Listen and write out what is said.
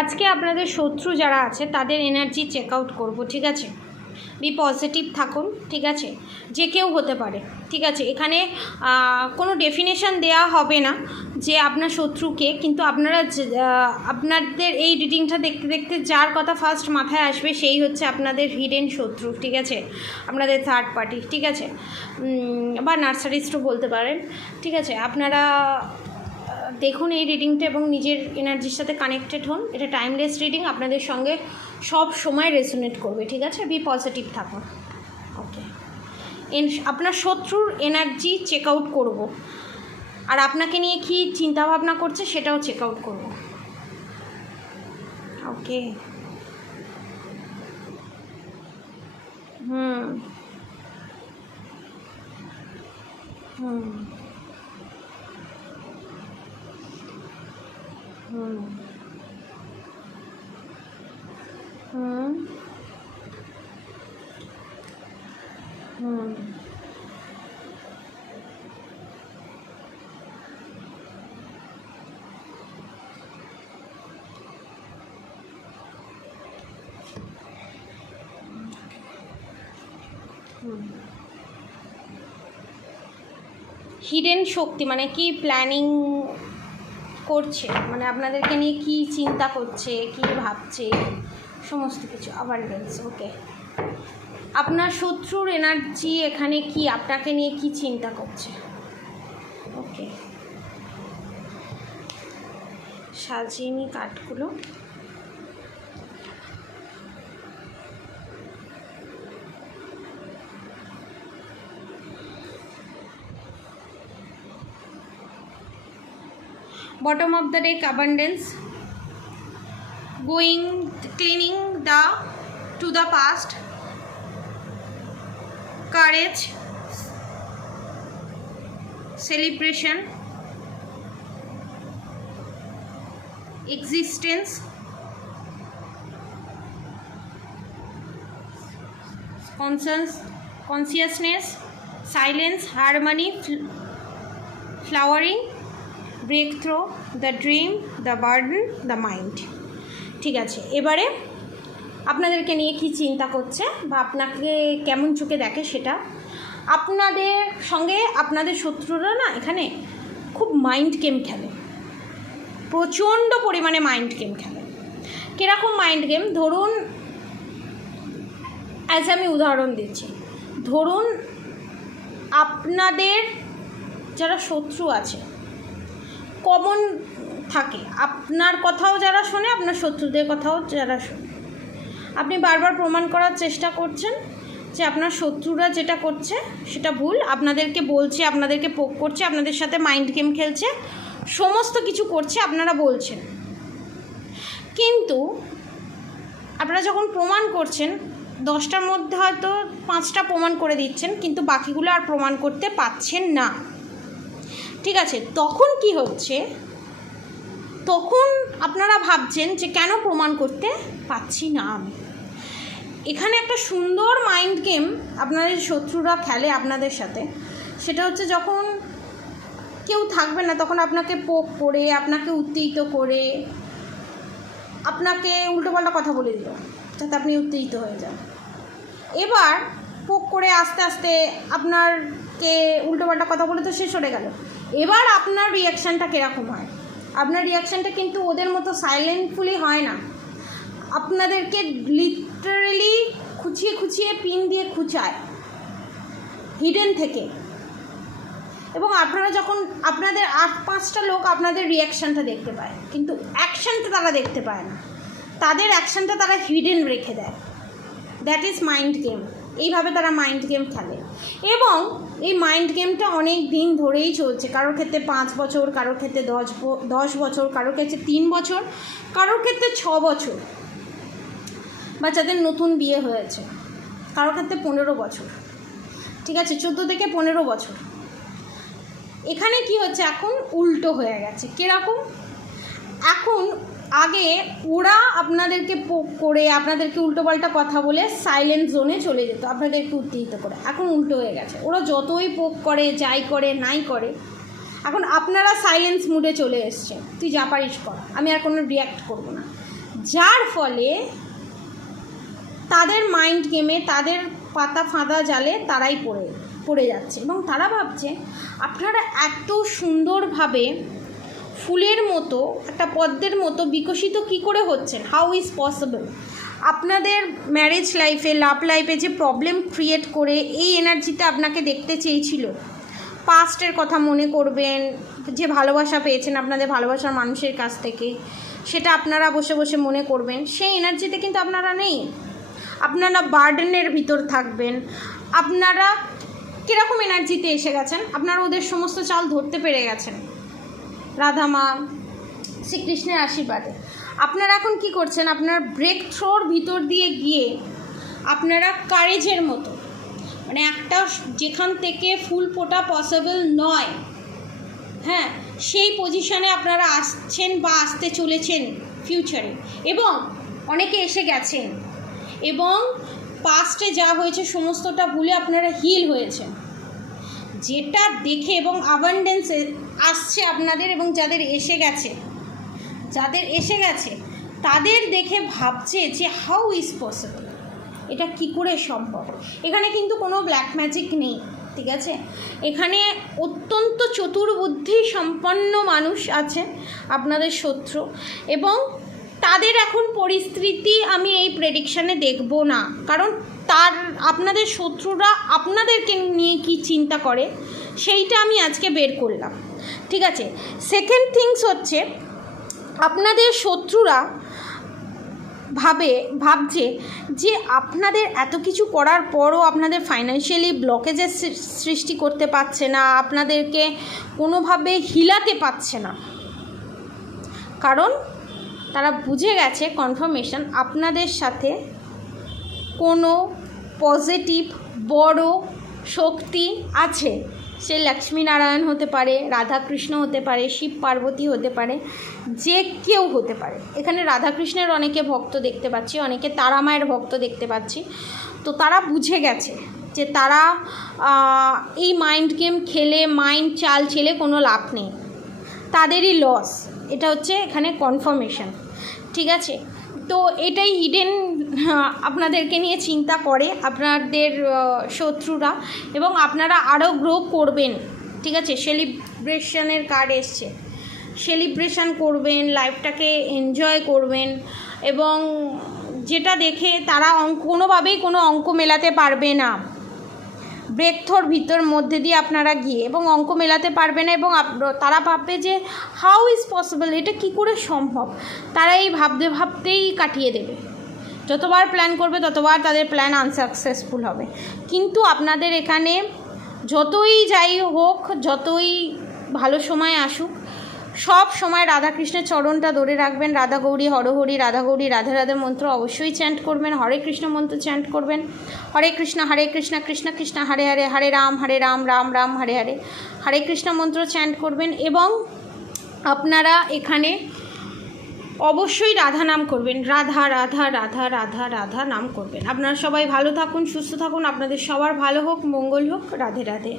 আজকে আপনাদের শত্রু যারা আছে তাদের এনার্জি চেক আউট করবো, ঠিক আছে? বি পজিটিভ থাকুন, ঠিক আছে? যে কেউ হতে পারে, ঠিক আছে? এখানে কোনো ডেফিনেশন দেয়া হবে না যে আপনার শত্রুকে, কিন্তু আপনারা আপনাদের এই রিডিংটা দেখতে দেখতে যার কথা ফার্স্ট মাথায় আসবে সেই হচ্ছে আপনাদের হিডেন শত্রু, ঠিক আছে? আপনাদের থার্ড পার্টি, ঠিক আছে? বা নার্সারিস্টও বলতে পারেন, ঠিক আছে? আপনারা দেখুন এই রিডিংটা এবং নিজের এনার্জির সাথে কানেক্টেড হন। এটা টাইমলেস রিডিং, আপনাদের সঙ্গে সব সময় রেজোনেট করবে, ঠিক আছে? বি পজিটিভ থাকুন। ওকে, আপনার শত্রুর এনার্জি চেক আউট করবো, আর আপনাকে নিয়ে কী চিন্তাভাবনা করছে সেটাও চেক আউট করবো। ওকে, হুম হুম হুম হুম হুম হিডেন শক্তি মানে কি প্ল্যানিং করছে, মানে আপনাদেরকে নিয়ে কি চিন্তা করছে, কি ভাবছে, সমস্ত কিছু অ্যাবান্ডেন্স। ওকে, আপনার শত্রুর এনার্জি এখানে কি আপনাকে নিয়ে কি চিন্তা করছে। ওকে, সাজিয়ে নি কাঠগুলো। Bottom of the deck, abundance, going cleaning the to the past, courage, celebration, existence, consciousness, silence, harmony, flowering, breakthrough, the dream, the burden, the mind। ঠিক আছে, এবারে আপনাদেরকে নিয়ে কি চিন্তা করছে বা আপনাকে কেমন চোখে দেখে সেটা। আপনাদের সঙ্গে আপনাদের শত্রুরা না এখানে খুব মাইন্ড গেম খেলে, প্রচণ্ড পরিমাণে মাইন্ড গেম খেলে। কীরকম মাইন্ড গেম? ধরুন, আমি উদাহরণ দিচ্ছি, ধরুন আপনাদের যারা শত্রু আছে কমন থাকে, আপনার কথাও যারা শোনে, আপনার শত্রুদের কথাও যারা শোনে। আপনি বারবার প্রমাণ করার চেষ্টা করছেন যে আপনার শত্রুরা যেটা করছে সেটা ভুল, আপনাদেরকে বলছে, আপনাদেরকে পোক করছে, আপনাদের সাথে মাইন্ড গেম খেলছে, সমস্ত কিছু করছে, আপনারা বলছেন। কিন্তু আপনারা যখন প্রমাণ করছেন 10টার মধ্যে হয়তো 5টা প্রমাণ করে দিচ্ছেন, কিন্তু বাকিগুলো আর প্রমাণ করতে পারছেন না, ঠিক আছে? তখন কি হচ্ছে? তখন আপনারা ভাবছেন যে কেন প্রমাণ করতে পারছি না আমি। এখানে একটা সুন্দর মাইন্ড গেম আপনাদের শত্রুরা খেলে আপনাদের সাথে। সেটা হচ্ছে যখন কেউ থাকবে না তখন আপনাকে পোক করে, আপনাকে উত্তেজিত করে, আপনাকে উল্টোপাল্টা কথা বলে দিল যাতে আপনি উত্তেজিত হয়ে যান। এবার পোক করে আস্তে আস্তে আপনারকে উল্টোপাল্টা কথা বলে তো শেষ হয়ে গেল। এবার আপনার রিয়াকশানটা কীরকম হয়? আপনার রিয়াকশানটা কিন্তু ওদের মতো সাইলেন্টফুলি হয় না, আপনাদেরকে লিটারেলি খুঁচিয়ে খুঁচিয়ে পিন দিয়ে খুঁচায় হিডেন থেকে। এবং আপনারা যখন আপনাদের 8-5টা লোক আপনাদের রিয়াকশানটা দেখতে পায়, কিন্তু অ্যাকশানটা তারা দেখতে পায় না, তাদের অ্যাকশানটা তারা হিডেন রেখে দেয়। That is mind game. এইভাবে তারা মাইন্ড গেম খেলে এবং এই মাইন্ড গেমটা অনেক দিন ধরেই চলছে। কারোর ক্ষেত্রে 5 বছর, কারোর ক্ষেত্রে 10 বছর, কারোর ক্ষেত্রে 3 বছর, কারোর ক্ষেত্রে 6 বছর, বা যাদের নতুন বিয়ে হয়েছে কারোর ক্ষেত্রে 15 বছর, ঠিক আছে? 14 থেকে 15 বছর। এখানে কি হচ্ছে? এখন উল্টো হয়ে গেছে। কীরকম? এখন আগে ওরা আপনাদেরকে পোক করে, আপনাদেরকে উল্টোপাল্টা কথা বলে সাইলেন্ট জোনে চলে যেত, আপনাদেরকে উত্তেজিত করে। এখন উল্টো হয়ে গেছে, ওরা যতই পোক করে, যাই করে, নাই করে, এখন আপনারা সাইলেন্স মুডে চলে এসছেন। তুই যা পারিস কর, আমি আর কোনো রিয়্যাক্ট করবো না। যার ফলে তাদের মাইন্ড গেমে, তাদের পাতা ফাঁদা জালে তারাই পড়ে যাচ্ছে এবং তারা ভাবছে আপনারা এত সুন্দরভাবে ফুলের মতো, একটা পদ্মের মতো বিকশিত কি করে হচ্ছেন, হাউ ইজ পসিবল। আপনাদের ম্যারেজ লাইফে, লাভ লাইফে যে প্রবলেম ক্রিয়েট করে এই এনার্জিতে আপনাকে দেখতে চেয়েছিল, পাস্টের কথা মনে করবেন, যে ভালোবাসা পেয়েছেন আপনাদের ভালোবাসার মানুষের কাছ থেকে, সেটা আপনারা বসে বসে মনে করবেন। সেই এনার্জিতে কিন্তু আপনারা নেই, আপনারা বার্ডেনের ভিতর থাকবেন। আপনারা কীরকম এনার্জিতে এসে গেছেন, আপনারা ওদের সমস্ত চাল ধরতে পেরে গেছেন রাধা মা শ্রীকৃষ্ণের আশীর্বাদে। আপনারা এখন কি করছেন, আপনার ব্রেক থ্রোর ভিতর দিয়ে গিয়ে আপনারা কারেজের মতো, মানে একটা যেখান থেকে ফুল ফোটা পসিবল নয়, হ্যাঁ, সেই পজিশনে আপনারা আসছেন বা আসতে চলেছেন ফিউচারে, এবং অনেকে এসে গেছেন এবং পাস্টে যা হয়েছে সমস্তটা ভুলে আপনারা হিল হয়েছেন, যেটা দেখে এবং অ্যাবান্ডেন্স আসছে আপনাদের, এবং যাদের এসে গেছে তাদের দেখে ভাবছে যে হাউ ইজ পসিবল, এটা কি করে সম্ভব। এখানে কিন্তু কোনো ব্ল্যাক ম্যাজিক নেই, ঠিক আছে। এখানে অত্যন্ত চতুর্বুদ্ধি সম্পন্ন মানুষ আছে আপনাদের শত্রু, এবং তাদের এখন পরিস্থিতি আমি এই প্রেডিকশানে দেখব না, কারণ আপনাদের শত্রুরা আপনাদেরকে নিয়ে কি চিন্তা করে সেইটা আমি আজকে বের করলাম, ঠিক আছে। সেকেন্ড থিংস হচ্ছে, আপনাদের শত্রুরা ভাবছে যে আপনাদের এত কিছু করার পরও আপনাদের ফাইন্যান্সিয়ালি ব্লকেজের সৃষ্টি করতে পারছে না, আপনাদেরকে কোনোভাবে হিলাতে পারছে না, কারণ তারা বুঝে গেছে কনফার্মেশন আপনাদের সাথে কোনো পজিটিভ বড় শক্তি আছে। সে লক্ষ্মীনারায়ণ হতে পারে, রাধাকৃষ্ণ হতে পারে, শিব পার্বতী হতে পারে, যে কেউ হতে পারে। এখানে রাধাকৃষ্ণের অনেকে ভক্ত দেখতে পাচ্ছি, অনেকে তারা মায়ের ভক্ত দেখতে পাচ্ছি। তো তারা বুঝে গেছে যে তারা এই মাইন্ড গেম খেলে, মাইন্ড চাল ছেলে কোনো লাভ নেই, তাদেরই লস। এটা হচ্ছে এখানে কনফার্মেশন, ঠিক আছে। তো এটাই হিডেন আপনাদেরকে নিয়ে চিন্তা করে আপনাদের শত্রুরা, এবং আপনারা আরও গ্রো করবেন, ঠিক আছে। সেলিব্রেশনের কার্ড এসছে, সেলিব্রেশন করবেন, লাইফটাকে এনজয় করবেন, এবং যেটা দেখে তারা কোনোভাবেই কোনো অঙ্ক মেলাতে পারবে না, ব্রেকথ্রোর ভিতর মধ্যে দিয়ে আপনারা গিয়ে, এবং অঙ্ক মেলাতে পারবে না, এবং তারা ভাববে যে হাউ ইজ পসিবল, এটা কি করে সম্ভব। তারা এই ভাবতেই কাটিয়ে দেবে, যতবার প্ল্যান করবে ততবার তাদের প্ল্যান আনসাকসেসফুল হবে। কিন্তু আপনাদের এখানে যতই যাই হোক, যতই ভালো সময় আসুক, সব সময় রাধাকৃষ্ণের চরণটা ধরে রাখবেন। রাধা গৌরী হরহরি, রাধা গৌরী রাধে রাধে মন্ত্র অবশ্যই চ্যান্ট করবেন, হরে কৃষ্ণ মন্ত্র চ্যান্ট করবেন, হরে কৃষ্ণ কৃষ্ণ কৃষ্ণ হরে হরে, হরে রাম রাম রাম হরে হরে, হরে কৃষ্ণ মন্ত্র চ্যান্ট করবেন। এবং আপনারা এখানে অবশ্যই রাধা নাম করবেন, রাধা রাধা রাধা রাধা রাধা নাম করবেন। আপনারা সবাই ভালো থাকুন, সুস্থ থাকুন, আপনাদের সবার ভালো হোক, মঙ্গল হোক, রাধে রাধে।